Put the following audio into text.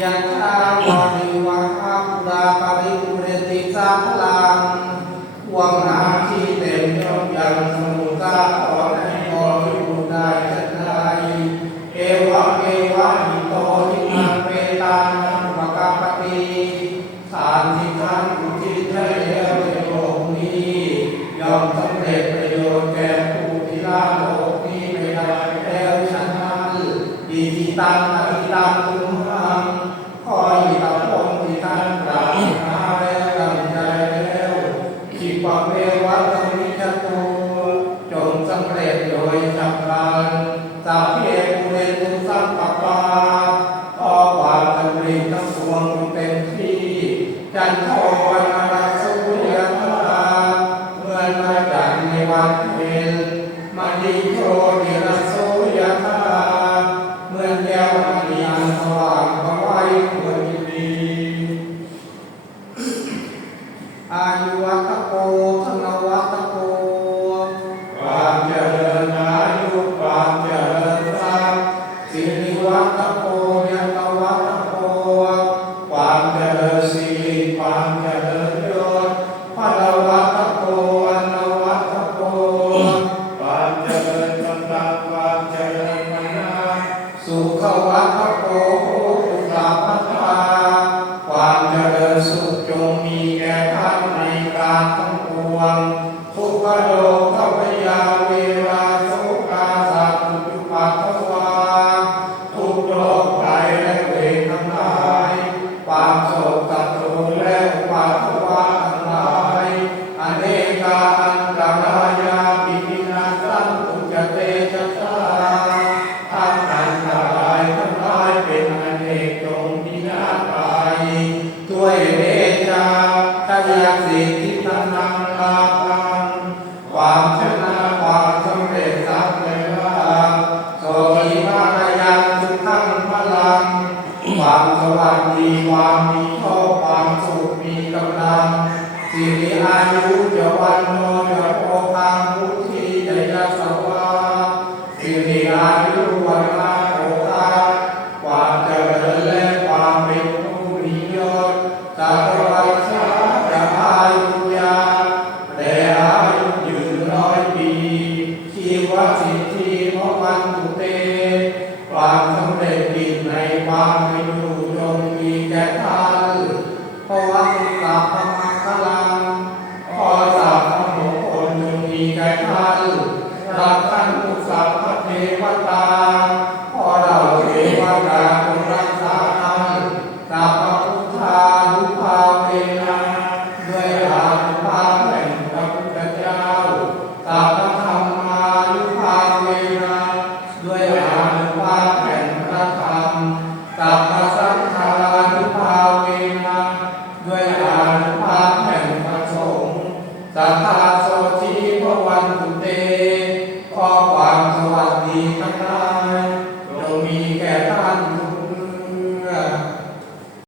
ยันท ที่ความเอวัตมิจตุจงสำเร็จโดยฉับพลันสาเพปุเรตุสัมปปาขอความดำริทั้งปวงจงเป็นที่ จันโทวันรัสสุยะธาเมื่อมาจากในวันเพ็ญมาดีโชติรัสสุยะธาเมื่อแก้วมีอันสว่างก็ไว้ควรยินดีอายุวัตโก วัตโกอุตตาพัทาความเจริญสุขจงมีแก่ท่านในการทั้งปวงทุกโลกพยาเว ยาสิทธิธนังลาภังความชนะความสำเร็จทรัพย์ในลาภโสกีภาคยังทุกขังพลังความสวัสดีความมีโชคความสุขมีกำลังสิริอายุจะวันโนจะโภคังพุทธิจะยสวาสิริอายุวันนาโภคาความเจริญและความเป็นผู้มียศสัพ มินหูจงมีแก่ท่านเพราะว่าสุสาพมังคลังขอสาพมงคลจงมีแก่ท่านรักท่านอุสาพเทวตาขอเราเทวตาจงรักษาท่านสาพพุทธาลุภาเวนะด้วยอาภา ตถาสวัสดีพระวันตุเตขอความสวัสดีทั้งหลายจงมีแก่ท่าน